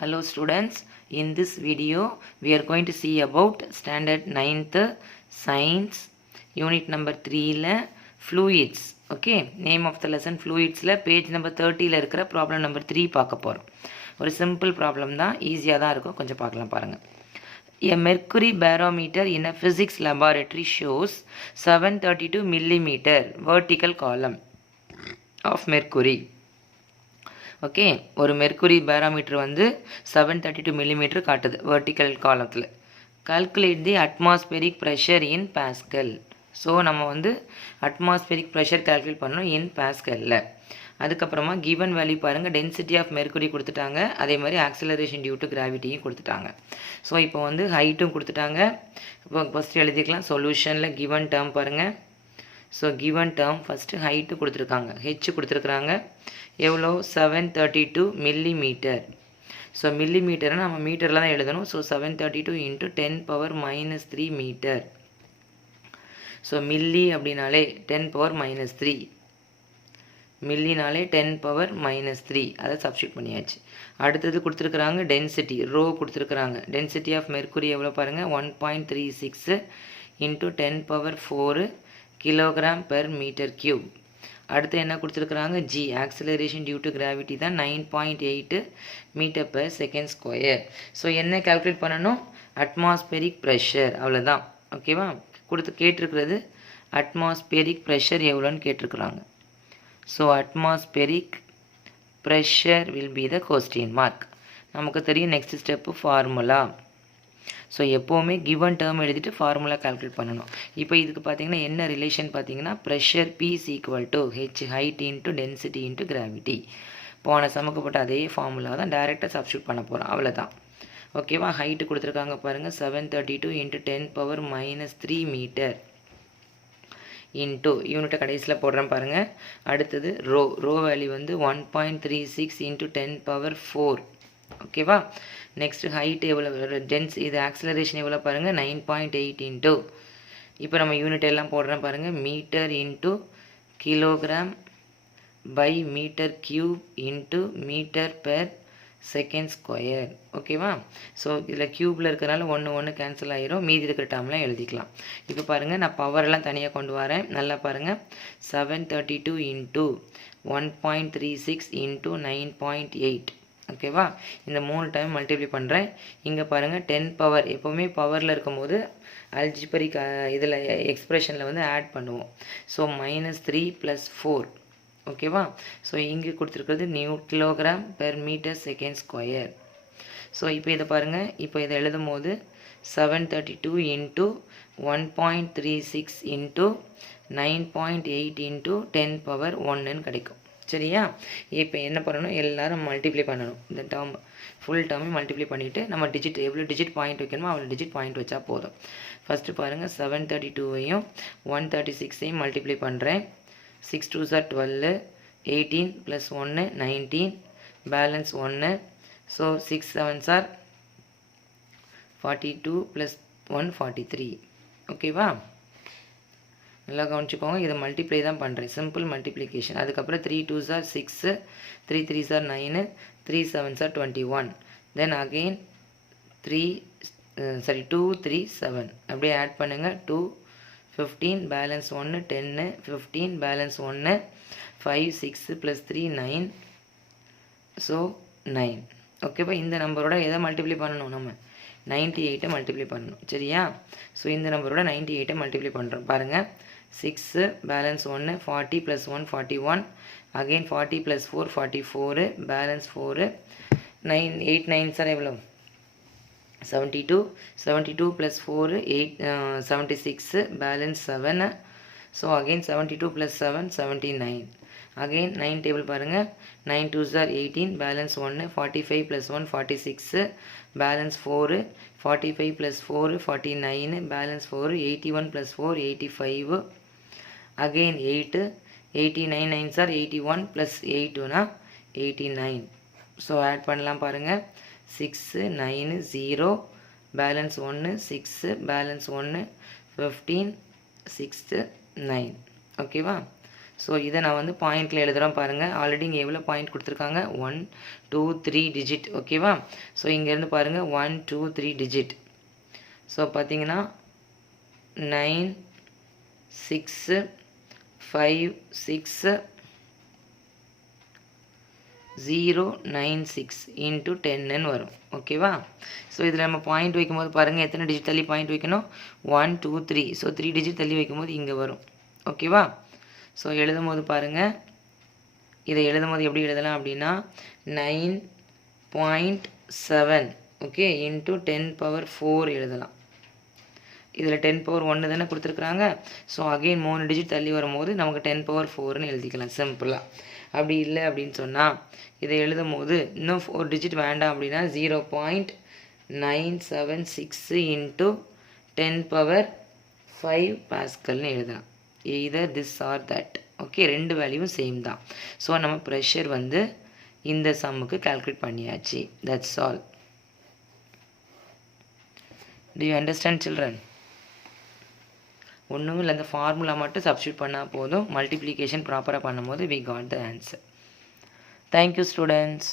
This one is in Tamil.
Hello students, in this video we are going to see about standard 9th science unit number 3 la fluids. Okay, name of the lesson fluids la page number 30 la இருக்கிற problem number 3 பார்க்க போறோம். ஒரு simple problem தான், ஈஸியா தான் இருக்கும், கொஞ்சம் பார்க்கலாம் பாருங்க. A mercury barometer in a physics laboratory shows 732 millimeter vertical column of mercury. Okay, ஒரு மெர்க்குரி பேராமீட்டர் வந்து 732 மில்லிமீட்டர் காட்டுது வெர்டிக்கல் காலத்தில். Calculate the atmospheric pressure in pascal. So நம்ம வந்து அட்மாஸ்பெரிக் ப்ரெஷர் கால்குலேட் பண்ணணும் இன் பாஸ்கலில். அதுக்கப்புறமா கிவன் வேல்யூ பாருங்கள், டென்சிட்டி ஆஃப் மெர்க்குரி கொடுத்துட்டாங்க, அதே மாதிரி ஆக்சிலரேஷன் டியூ டு கிராவிட்டியும் கொடுத்துட்டாங்க. ஸோ இப்போ வந்து ஹைட்டும் கொடுத்துட்டாங்க. இப்போ ஃபஸ்ட்டு எழுதிக்கலாம் சொல்யூஷனில் கிவன் டேர்ம் பாருங்கள். So given term first height கொடுத்துருக்காங்க, ஹெச் கொடுத்துருக்குறாங்க. எவ்வளோ 732 மில்லிமீட்டர். ஸோ மில்லிமீட்டர்னு நம்ம மீட்டரில் தான் எழுதணும். So 732 into 10⁻³ meter. So milli அப்படின்னாலே 10⁻³ மில்லினாலே 10⁻³ அதை சப்ஸ்டியூட் பண்ணியாச்சு. அடுத்தது கொடுத்துருக்குறாங்க டென்சிட்டி, ரோ கொடுத்துருக்குறாங்க. டென்சிட்டி ஆஃப் மெர்க்குரி எவ்வளோ பாருங்கள், 1.36 into 10⁴ kilogram per meter cube. அடுத்து என்ன கொடுத்துருக்குறாங்க, G acceleration due to gravity தான் 9.8 meter per second square. So என்ன கால்குலேட் பண்ணணும், அட்மாஸ்பெரிக் ப்ரெஷர், அவ்வளோதான். ஓகேவா, கேட்டிருக்கிறது அட்மாஸ்பெரிக் ப்ரெஷர் எவ்வளோன்னு கேட்டிருக்குறாங்க. So atmospheric pressure will be the question mark. நமக்கு தெரியும் நெக்ஸ்ட் ஸ்டெப்பு ஃபார்முலா. ஸோ எப்போவுமே கிவன் டேர்ம் எழுதிட்டு ஃபார்முலா கால்குலேட் பண்ணணும். இப்போ இதுக்கு பார்த்தீங்கன்னா என்ன ரிலேஷன் பார்த்தீங்கன்னா, pressure P is equal to H height into density into gravity. போன சமக்கப்பட்ட அதே ஃபார்முலா தான் டைரெக்டாக சப்ஸ்டியூட் பண்ண போகிறோம், அவ்வளோதான். ஓகேவா, ஹைட்டு கொடுத்துருக்காங்க பாருங்கள், 732 இன்ட்டு 10⁻³ மீட்டர் இன்ட்டு யூனிட்டை கடைசியில் போடுறேன் பாருங்கள். அடுத்தது ரோ வேல்யூ வந்து 1.36 இன்ட்டு 10⁴. ஓகேவா, நெக்ஸ்ட்டு ஹைட் எவ்வளோ, இது ஆக்சிலரேஷன் எவ்வளோ பாருங்கள், 9.8 இன்ட்டு, இப்போ நம்ம யூனிட் எல்லாம் போடுறேன் பாருங்கள், metre into kilogram by metre cube into metre per second square. ஓகேவா, ஸோ இதில் க்யூப்பில் இருக்கிறனால ஒன்று கேன்சல் ஆகிரும், மீதி இருக்கிற டேர்ம்லாம் எழுதிக்கலாம். இப்போ பாருங்கள், நான் பவரெல்லாம் தனியாக கொண்டு வரேன், நல்லா பாருங்கள். 732 இன்ட்டு 1.36 இன்ட்டு 9.8. ஓகேவா, இந்த 3 டைம் மல்டிப்ளை பண்ணுறேன். இங்கே பாருங்கள் 10 பவர், எப்போவுமே பவரில் இருக்கும்போது அல்ஜிபரிக் இதில் எக்ஸ்ப்ரெஷனில் வந்து ஆட் பண்ணுவோம். ஸோ -3 + 4. ஓகேவா, ஸோ இங்கே கொடுத்துருக்கிறது kilogram per metre second square. So இப்போ இதை பாருங்கள், இப்போ இதை எழுதும் போது 732 இன்ட்டு 1.36 இன்ட்டு 9.8 இன்ட்டு 10⁻1 கிடைக்கும். சரியா, இப்போ என்ன பண்ணணும், எல்லோரும் மல்டிப்ளை பண்ணணும். இந்த டேர்ம் ஃபுல் டேர்மே மல்டிப்ளை பண்ணிவிட்டு நம்ம டிஜிட் எவ்வளோ டிஜிட் பாயிண்ட் வைக்கணுமோ அவ்வளோ டிஜிட் பாயிண்ட் வச்சா போதும். ஃபஸ்ட்டு பாருங்கள், 732வையும் 136ஐயும் மல்டிப்ளை பண்ணுறேன். 6 2s are 12, 18 + 1 19, balance 1. So 6 7s are 42 + 1 43. ஓகேவா, நல்லா கவனிச்சுக்கோங்க, இதை மல்டிப்ளை தான் பண்ணுறேன், சிம்பிள் மல்டிப்ளிகேஷன். அதுக்கப்புறம் 3 2s are 6, 3 3s are 9, 3 7s are 21. Then again 2 3 7 அப்படியே ஆட் பண்ணுங்கள். 2 15 பேலன்ஸ் 1 10, 15 பேலன்ஸ் 1 5 6 + 3 9. ஸோ 9. ஓகேவா, இந்த நம்பரோட எதை மல்டிப்ளை பண்ணணும், நம்ம 98 மல்டிப்ளை பண்ணணும். சரியா, ஸோ இந்த நம்பரோட 98 மல்டிப்ளை பண்ணுறோம் பாருங்கள். 6 balance 1 40 + 1 41, again 40 + 4 44, balance 4. 9 8 9s are எவ்வளோ, 72, 72 + 4 8 76, balance 7. So again 72 + 7 79. Again 9 table பாருங்கள், 9 2s are 18, balance 1 45 + 1 46, balance 4 45 + 4 49, balance 4 81 + 4 85. Again 8 89 9s are 81 + 8 89. So add பண்ணலாம் பாருங்கள். 6 9 0, பேலன்ஸ் 1 6, பேலன்ஸ் 1 15 6 9. ஓகேவா, ஸோ இதை நான் வந்து பாயிண்டில் எழுதுகிறோம் பாருங்கள். ஆல்ரெடி இங்கே எவ்வளோ பாயிண்ட் கொடுத்துருக்காங்க, 1 2 3 டிஜிட். ஓகேவா? ஸோ இங்கேருந்து பாருங்கள் 1 2 3 டிஜிட். ஸோ பார்த்தீங்கன்னா 9 6 5 6 096 இன்ட்டு 10ன்னு வரும். ஓகேவா? ஸோ இதில் நம்ம பாயிண்ட் வைக்கும்போது பாருங்கள் எத்தனை டிஜிட் தள்ளி பாயிண்ட் வைக்கணும், 1 2 3. ஸோ 3 டிஜிட் தள்ளி வைக்கும்போது இங்கே வரும். ஓகேவா? ஸோ எழுதும் போது பாருங்கள், இதை எழுதும் போது எப்படி எழுதலாம் அப்படின்னா 9.7 ஓகே இன்ட்டு 10^4 எழுதலாம். இதில் 10^1 தானே கொடுத்துருக்குறாங்க. ஸோ அகெயின் 3 டிஜிட் தள்ளி வரும்போது நமக்கு 10^4ன்னு எழுதிக்கலாம் சிம்பிளாக. அப்படி இல்லை அப்படின்னு சொன்னால் இதை எழுதும் போது இன்னும் 4 டிஜிட் வேண்டாம் அப்படின்னா 0.976 இன்ட்டு 10^5 பாஸ்கல்னு எழுதலாம். Either this or that. Okay, ரெண்டு வேல்யூவும் சேம் தான். ஸோ நம்ம ப்ரெஷர் வந்து இந்த சம்முக்கு கால்குலேட் பண்ணியாச்சு. That's all. Do you understand children? ஒன்றும் இல்லை, அந்த ஃபார்முலா மட்டும் சப்ஸ்டியூட் பண்ணால் போதும். மல்டிப்ளிகேஷன் ப்ராப்பராக பண்ணும்போது we got the answer. Thank you students.